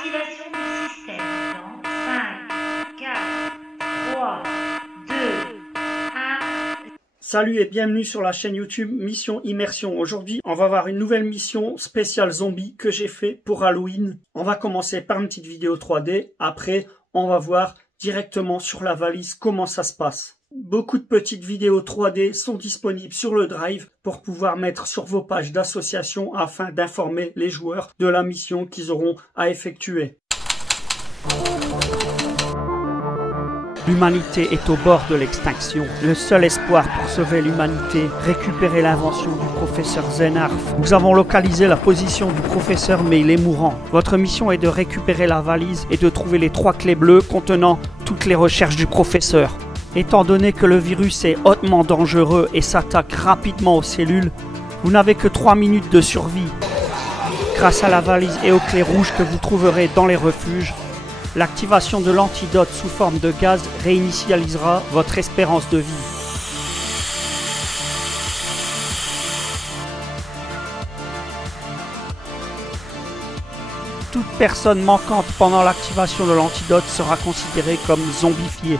Activation du système dans 5, 4, 3, 2, 1. Salut et bienvenue sur la chaîne YouTube Mission Immersion. Aujourd'hui, on va voir une nouvelle mission spéciale zombie que j'ai fait pour Halloween. On va commencer par une petite vidéo 3D. Après, on va voir directement sur la valise comment ça se passe. Beaucoup de petites vidéos 3D sont disponibles sur le Drive pour pouvoir mettre sur vos pages d'association afin d'informer les joueurs de la mission qu'ils auront à effectuer. L'humanité est au bord de l'extinction. Le seul espoir pour sauver l'humanité, récupérer l'invention du professeur Zenarf. Nous avons localisé la position du professeur, mais il est mourant. Votre mission est de récupérer la valise et de trouver les 3 clés bleues contenant toutes les recherches du professeur. Étant donné que le virus est hautement dangereux et s'attaque rapidement aux cellules, vous n'avez que 3 minutes de survie. Grâce à la valise et aux clés rouges que vous trouverez dans les refuges, l'activation de l'antidote sous forme de gaz réinitialisera votre espérance de vie. Toute personne manquante pendant l'activation de l'antidote sera considérée comme zombifiée.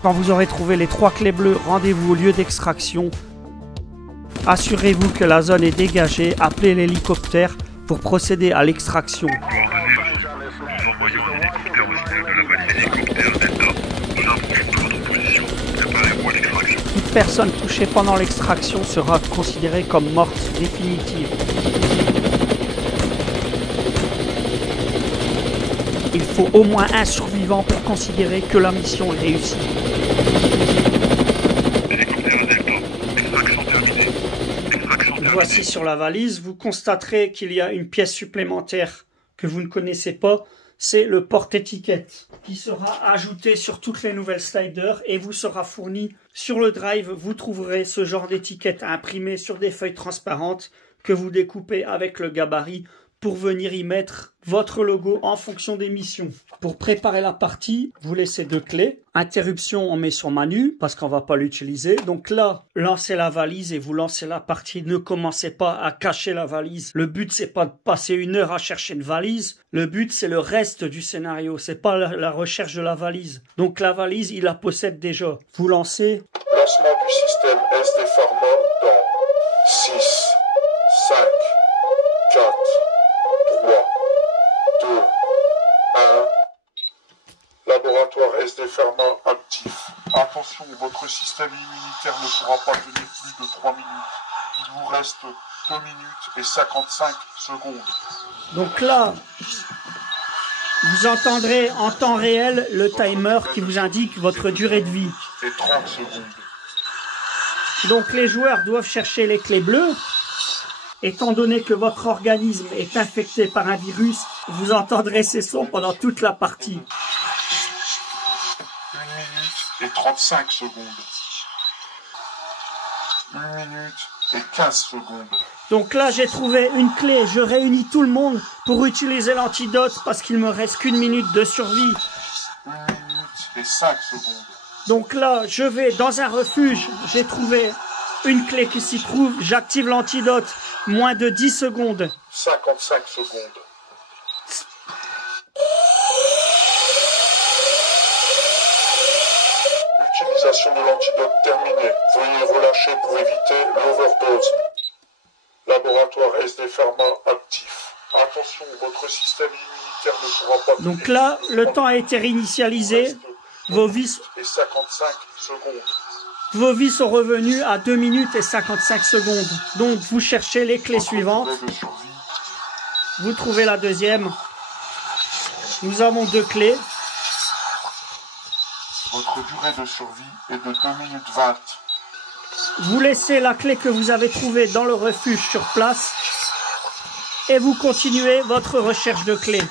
Quand vous aurez trouvé les 3 clés bleues, rendez-vous au lieu d'extraction. Assurez-vous que la zone est dégagée, appelez l'hélicoptère pour procéder à l'extraction. Toute personne touchée pendant l'extraction sera considérée comme morte définitive. Il faut au moins un survivant pour considérer que la mission est réussie. Voici sur la valise, vous constaterez qu'il y a une pièce supplémentaire que vous ne connaissez pas, c'est le porte-étiquette qui sera ajouté sur toutes les nouvelles sliders et vous sera fourni sur le Drive. Vous trouverez ce genre d'étiquette imprimée sur des feuilles transparentes que vous découpez avec le gabarit pour venir y mettre votre logo en fonction des missions. Pour préparer la partie, vous laissez 2 clés. Interruption, on met sur Manu parce qu'on va pas l'utiliser. Donc là, lancez la valise et vous lancez la partie. Ne commencez pas à cacher la valise. Le but, c'est pas de passer 1 heure à chercher une valise. Le but, c'est le reste du scénario. C'est pas la recherche de la valise. Donc la valise, il la possède déjà. Vous lancez. Lancement du système SD Pharma dans 6, 5, 4, 3, 2, 1. Laboratoire SD Pharma actif. Attention, votre système immunitaire ne pourra pas tenir plus de 3 minutes. Il vous reste 2 minutes et 55 secondes. Donc là, vous entendrez en temps réel le timer qui vous indique votre durée de vie. Et 30 secondes. Donc les joueurs doivent chercher les clés bleues. Étant donné que votre organisme est infecté par un virus, vous entendrez ces sons pendant toute la partie. 1 minute et 35 secondes. 1 minute et 15 secondes. Donc là, j'ai trouvé une clé. Je réunis tout le monde pour utiliser l'antidote parce qu'il me reste qu'1 minute de survie. 1 minute et 5 secondes. Donc là, je vais dans un refuge. J'ai trouvé une clé qui s'y trouve. J'active l'antidote. Moins de 10 secondes. 55 secondes. Utilisation de l'antidote terminée. Veuillez relâcher pour éviter l'overdose. Laboratoire SD Pharma actif. Attention, votre système immunitaire ne pourra pas... Donc là, le temps a été réinitialisé. Vos vies et 55 secondes. Vos vies sont revenues à 2 minutes et 55 secondes. Donc, vous cherchez les clés suivantes. Vous trouvez la deuxième. Nous avons 2 clés. Votre durée de survie est de 2 minutes 20. Vous laissez la clé que vous avez trouvée dans le refuge sur place. Et vous continuez votre recherche de clés.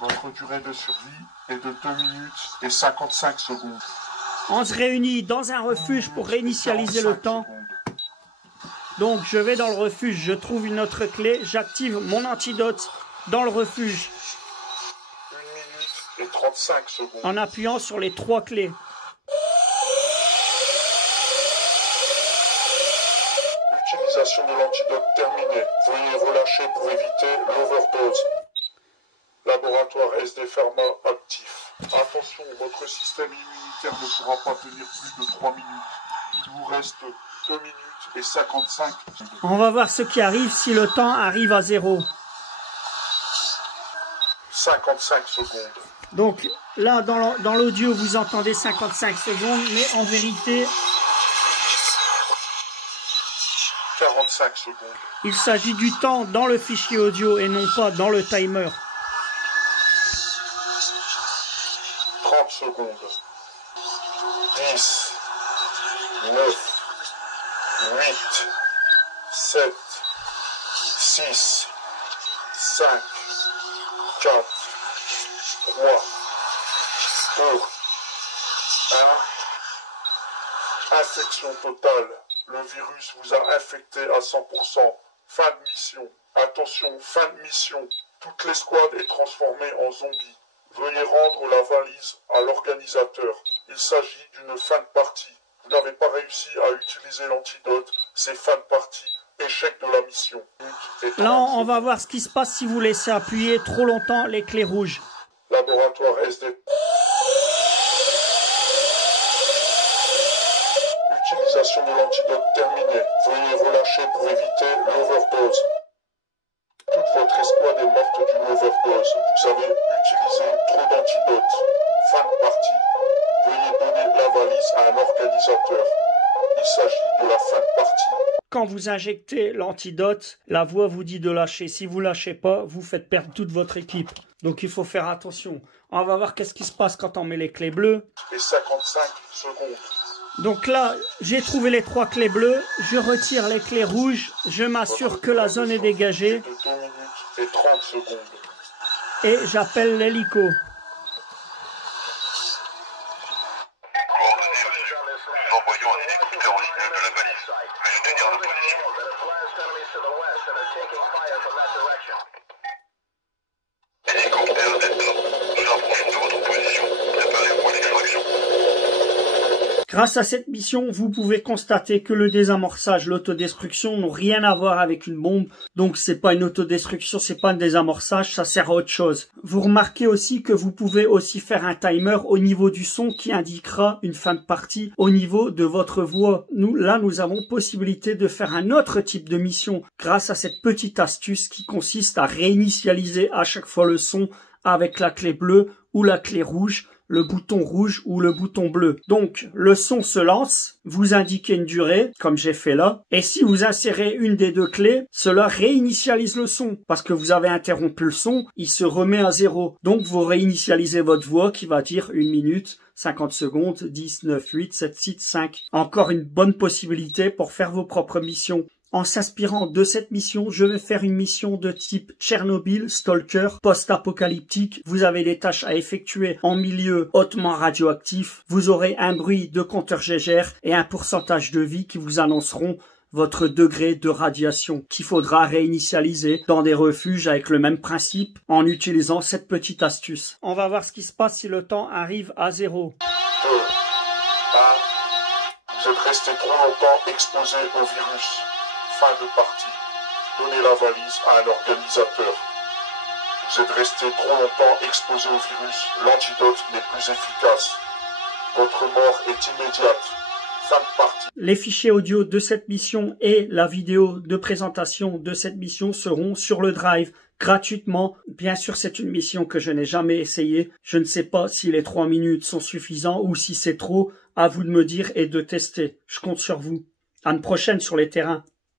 Votre durée de survie est de 2 minutes et 55 secondes. On se réunit dans un refuge pour réinitialiser le temps. Donc je vais dans le refuge, je trouve une autre clé, j'active mon antidote dans le refuge. 1 minute et 35 secondes. En appuyant sur les 3 clés. Utilisation de l'antidote terminée. Veuillez relâcher pour éviter l'overdose. SD Pharma actif. Attention, votre système immunitaire ne pourra pas tenir plus de 3 minutes. Il vous reste 2 minutes et 55. On va voir ce qui arrive si le temps arrive à 0. 55 secondes. Donc là, dans l'audio, vous entendez 55 secondes, mais en vérité, 45 secondes. il s'agit du temps dans le fichier audio et non pas dans le timer. 30 secondes. 10, 9, 8, 7, 6, 5, 4, 3, 2, 1. Infection totale. Le virus vous a infecté à 100%. Fin de mission. Attention, fin de mission. Toute l'escouade est transformée en zombie. Veuillez rendre la valise à l'organisateur. Il s'agit d'une fin de partie. Vous n'avez pas réussi à utiliser l'antidote. C'est fin de partie. Échec de la mission. Là, on va voir ce qui se passe si vous laissez appuyer trop longtemps les clés rouges. Laboratoire SD. Utilisation de l'antidote terminée. Veuillez relâcher pour éviter l'overdose. Toute votre escouade est morte d'une overdose. Vous avez utilisé trop d'antidote. Fin de partie. Veuillez donner la valise à un organisateur. Il s'agit de la fin de partie. Quand vous injectez l'antidote, la voix vous dit de lâcher. Si vous lâchez pas, vous faites perdre toute votre équipe. Donc il faut faire attention. On va voir qu'est-ce qui se passe quand on met les clés bleues. Et 55 secondes. Donc là, j'ai trouvé les 3 clés bleues. Je retire les clés rouges. Je m'assure que la zone est dégagée. De 2 minutes et 30 secondes. Et j'appelle l'hélico. Nous envoyons un hélicoptère au signal de la balise. Veuillez tenir la position. Hélicoptère Delta, nous approchons de votre position. Préparez-vous à l'extraction. Grâce à cette mission, vous pouvez constater que le désamorçage, l'autodestruction n'ont rien à voir avec une bombe. Donc c'est pas une autodestruction, c'est pas un désamorçage, ça sert à autre chose. Vous remarquez aussi que vous pouvez aussi faire un timer au niveau du son qui indiquera une fin de partie au niveau de votre voix. Nous avons possibilité de faire un autre type de mission grâce à cette petite astuce qui consiste à réinitialiser à chaque fois le son avec la clé bleue ou la clé rouge, le bouton rouge ou le bouton bleu. Donc, le son se lance, vous indiquez une durée, comme j'ai fait là, et si vous insérez une des 2 clés, cela réinitialise le son, parce que vous avez interrompu le son, il se remet à 0. Donc, vous réinitialisez votre voix qui va dire 1 minute, 50 secondes, 10, 9, 8, 7, 6, 5. Encore une bonne possibilité pour faire vos propres missions. En s'inspirant de cette mission, je vais faire une mission de type Tchernobyl, Stalker, post-apocalyptique. Vous avez des tâches à effectuer en milieu hautement radioactif. Vous aurez un bruit de compteur Geiger et un pourcentage de vie qui vous annonceront votre degré de radiation qu'il faudra réinitialiser dans des refuges avec le même principe en utilisant cette petite astuce. On va voir ce qui se passe si le temps arrive à 0. 2, 1. Vous êtes resté trop longtemps exposé au virus. Fin de partie. Donnez la valise à un organisateur. Vous êtes resté trop longtemps exposé au virus. L'antidote n'est plus efficace. Votre mort est immédiate. Fin de partie. Les fichiers audio de cette mission et la vidéo de présentation de cette mission seront sur le Drive gratuitement. Bien sûr, c'est une mission que je n'ai jamais essayée. Je ne sais pas si les 3 minutes sont suffisants ou si c'est trop. À vous de me dire et de tester. Je compte sur vous. À une prochaine sur les terrains.